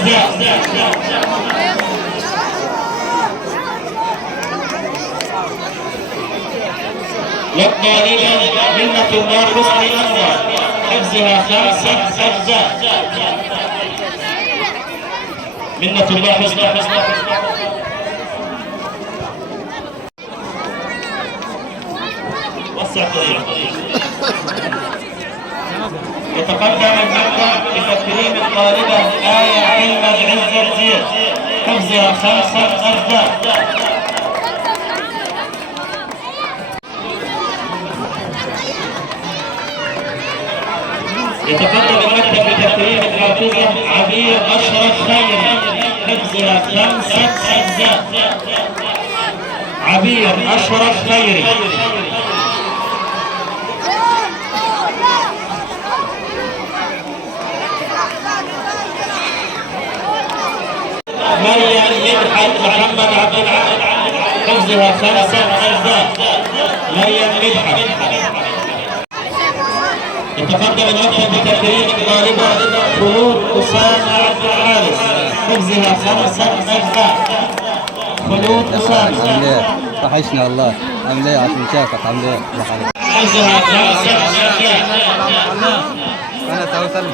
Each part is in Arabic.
أجزاء. للطالبة منة الله حسني أنور حفظها 5 أجزاء. منة الله حسني وسع طريق. يتقدم المكتب بتكريم الطالبة آية كلمة عز الزير حفظها 5 أجزاء. يتقدم المكتب بتكريم الحافظة عبير أشرف خيري حفظها 5 أجزاء. عبير أشرف خيري. مريم مدحت محمد عبد العال حفظها 5 أجزاء. مريم مدحت. يتقدم المكتب بتكريم الطالبة خلود أسامة عبد العال حفظها 5 أجزاء. خلود أسامة. وحشنا والله. عامل ايه عشان شافك عامل ايه؟ حفظها 5 أجزاء. انا توصل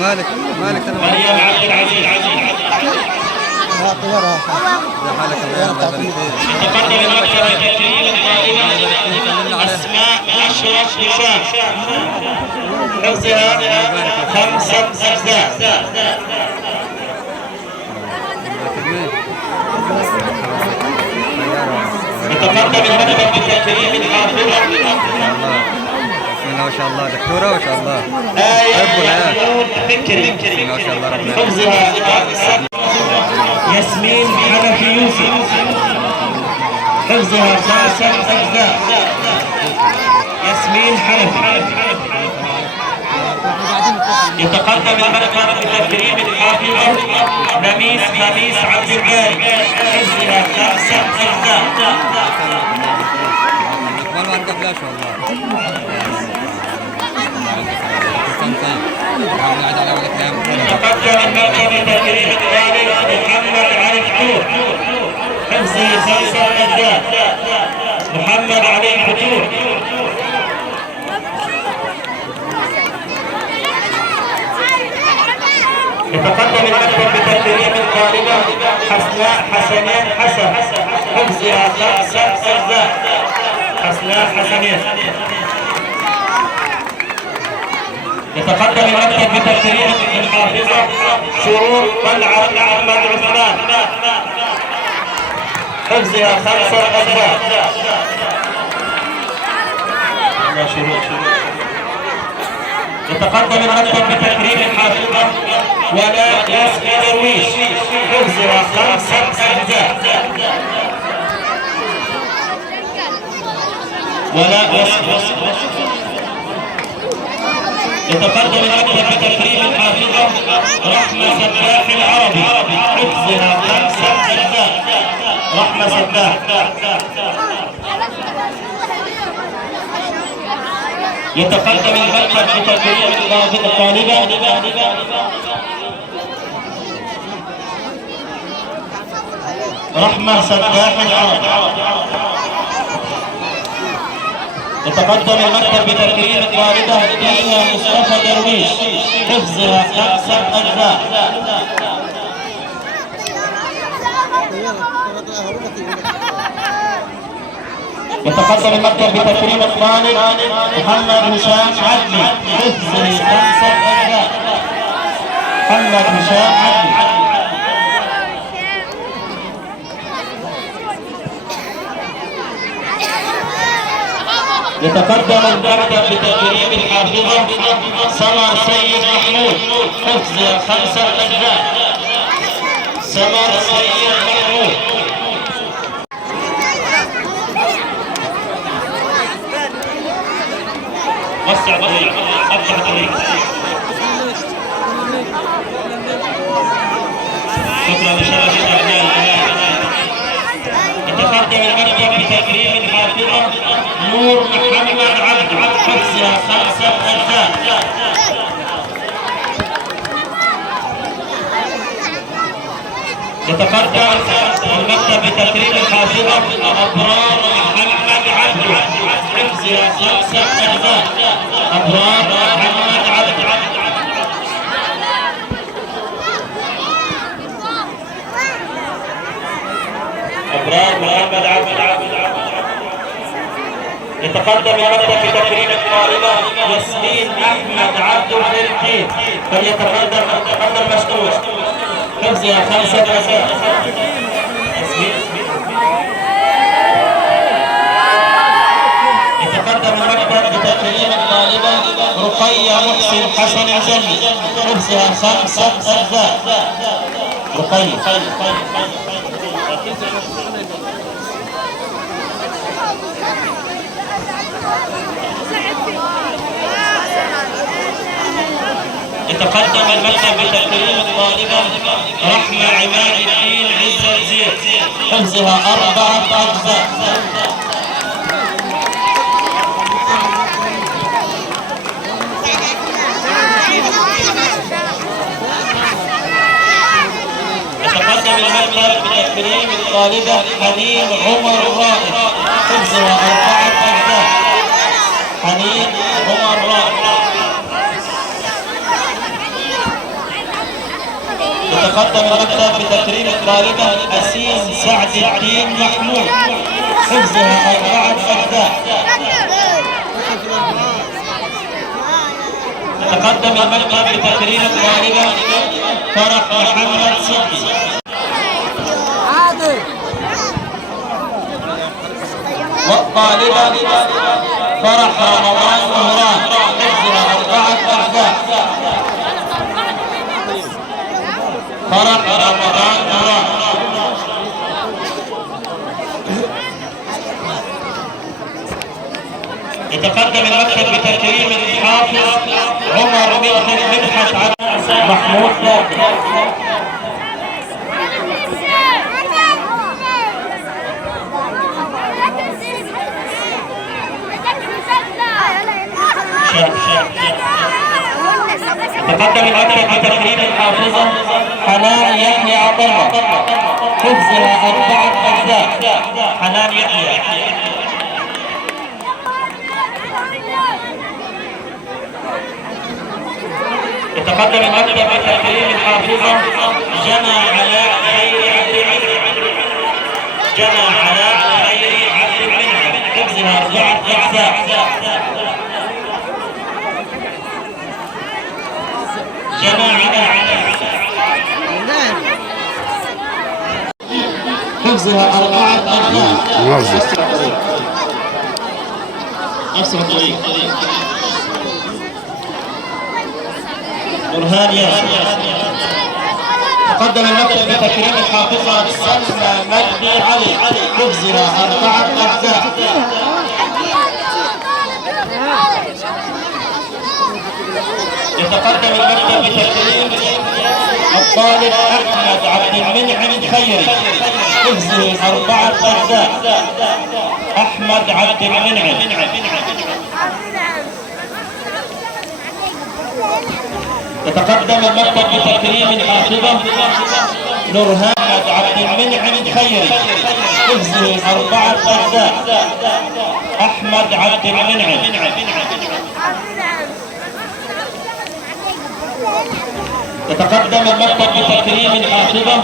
مالك مريم عبد العزيز. يا حالك الله يبارك فيك. يتقدم المكتب بتكريم الطالبة أسماء أشرف هشام حفظها 5 أجزاء. يتقدم المكتب بتكريم الحافظة ما شاء الله دكتورة ما شاء الله. آية فكري ما شاء الله ربنا. حفظها 5. ياسمين حنفي يوسف حفظها 5 أجزاء. ياسمين حنفي. يتقدم المكتب بتكريم الحافظة نميس خميس عبد الباري حفظها 5 أجزاء. ما نقبلاش والله. يتقدم المكتب بتكريم الطالب محمد علي فتوح حفظه 5 أجزاء. محمد علي فتوح. يتقدم المكتب بتكريم الطالبة حسناء حسنين حسن حفظها 5 أجزاء. حسناء حسنين. يتقدم المكتب بتكريم الحافظة شروق طلعت أحمد عثمان حفظها 5 أجزاء. يتقدم المكتب بتكريم الحافظة ولاء ياسمين درويش حفظها 5 أجزاء. ولاء ياسمين. يتقدم المكتب بتكريم الحافظة رحمة سباح العربي حفظها 5 أجزاء. رحمة سباح. يتقدم المكتب بتكريم الطالبة رحمة سباح العربي. يتقدم المكتب بتكريم الطالبة دينا مصطفى درويش حفظها 5 أجزاء. يتقدم المكتب بتكريم الطالب محمد هشام عدلي حفظه 5 أجزاء. محمد هشام عدلي. يتقدم المكتب بتكريم الحافظة سمر سيد محمود حفظها 5 أجزاء. سمر سيد محمود. وسع طريق افتح طريق. شكرا لشرف الاعلام. يتقدم المكتب بتكريم الحافظة نور محمد عبد حفظها 5 أجزاء. يتقدم المكتب بتكريم الحافظة أبرار محمد عبده، حفظها 5 أجزاء. أبرار محمد عبده. أبرار محمد عبده. يتقدم المكتب بتكريم الطالبة ياسمين أحمد عبد الخير، فليتقدم مشكور، حفظها 5 أجزاء. يتقدم المكتب بتكريم الطالبة رقية محسن حسن الجني، حفظها 5 أجزاء. رقية. يتقدم المكتب بتكريم الطالبة رحمة عماد الدين عز الزيت، حفظها 4 أجزاء. يتقدم المكتب بتكريم الطالبة حنين عمر رائد، حفظها 4 أجزاء. حنين عمر رائد. يتقدم المكتب بتكريم الطالبة أسيس سعد الدين محمود، حفظها 4 أجزاء. يتقدم المكتب بتكريم الطالبة فرح محمد صدقي. والطالبة فرح رمضان مهران، حفظها 4 أجزاء. فرح رمضان مهران. يتقدم المكتب بتكريم الحافظ عمر مدحت عبد محمود ذاكر. تقدم المكتب بتكريم الحافظة حنان يحيى عبد الله، حفظها 4 أجزاء. حنان يحيى. يتقدم المكتب بتكريم الحافظة جنى علاء خيري عبد المنعم. جنى علاء خيري عبد المنعم، حفظها 4 أجزاء. حفظها 4 أجزاء. نفس الطريق. برهان ياسر. تقدم المكتب بتكريم الحافظة سلمى مجدي علي، حفظها 4 أجزاء. يتقدم المكتب بتكريم الطالب أحمد عبد المنعم الخيري، حفظه 4 أجزاء. أحمد عبد المنعم. يتقدم المكتب بتكريم الحافظة نورهان عبد المنعم الخيري، حفظه 4 أجزاء. أحمد عبد المنعم. يتقدم المكتب بتكريم الحافظة